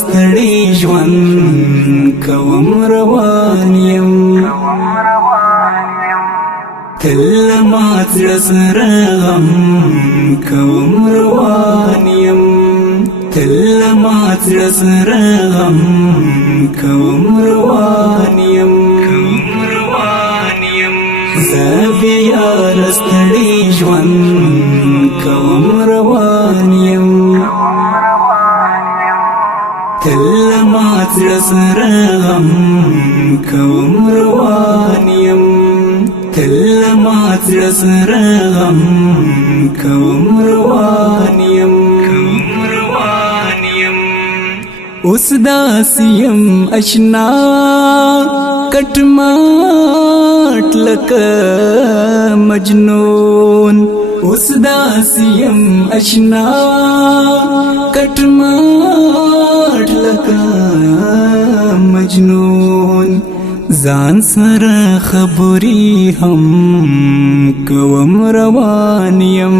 ستړي ژوند کوم روان یم تل ما زړه سره غم کوم روان یم تل ما زړه سره غم کوم روان یم زه بیا ستړي ژوند کوم روان یم تل ما زړه سره غم کوم روان یم تل ما زړه سره غم کوم روان یم اوس داسې یم اشنا کټ مات لکه مجنون اوس داسې یم اشنا کټ مات لکه مجنون ځان سره خبرې هم کوم روان یم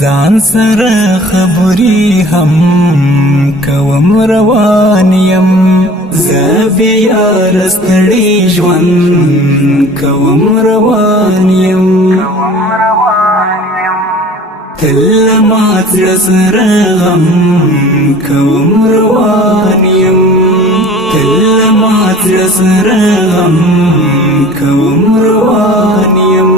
ځان سره خبرې هم کوم روان یم زه بیا ستړي ژوند کوم روان یم تل ما زړه سره غم کوم روان یم تل ما زړه سره غم کوم روان یم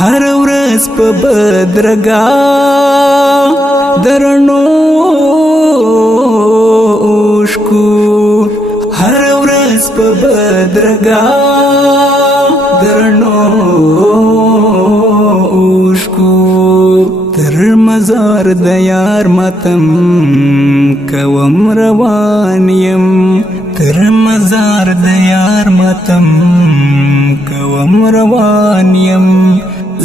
هر ورځ په بدرګاه درنو اوښکو هر ورځ په بدرګاه درنو اوښکو تر مزار د یار ماتم کوم روان یم تر مزار د یار ماتم کوم روان یم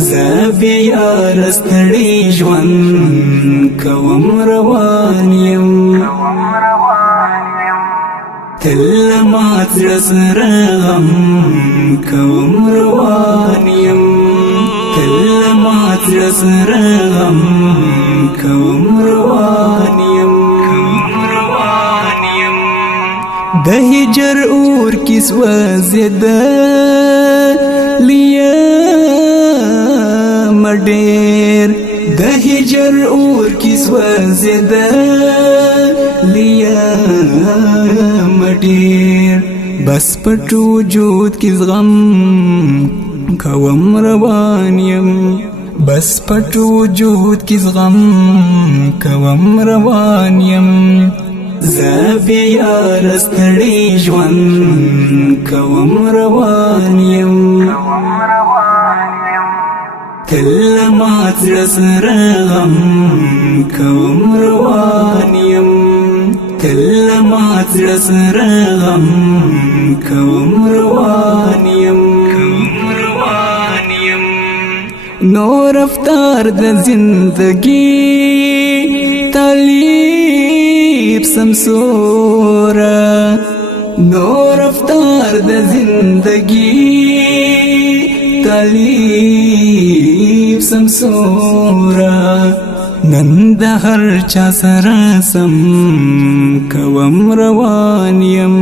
زه بیا ستړي ژوند کوم روان یم تل ما زړه سره غم کوم روان یم تل ما زړه سره غم کوم روان یم د هجر اور کې سوځېدلی یم ډېر د هجر اور کې سوځېدلی یم ډېر بس پټ وجود کې زغم کوم روان یم بس پټ وجود کې زغم کوم روان یم زه بیا ستړي ژوند کوم روان یم تل ما زړه سره غم کوم روان یم تل ما زړه سره غم کوم روان یم نو رفتار د زندگی طالب سمسورا نو رفتار د زندگی طالب سمسورا نن د هر چا سره سم کوم روان یم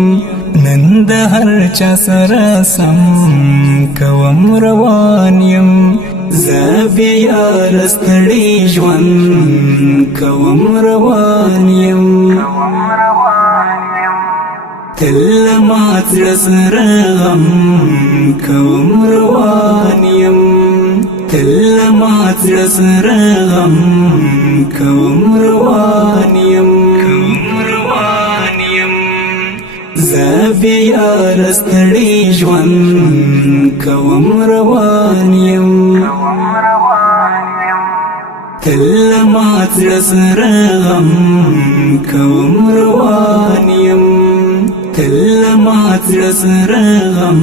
نن د هر چا سره سم کوم روان یم زه بیا ستړي ژوند کوم روان یم تل ما زړه سره غم کوم روان یم تل ما زړه سره غم کوم روان یم زه بیا ستړي ژوند کوم روان یم تل ما زړه سره غم کوم روان یم تل ما زړه سره غم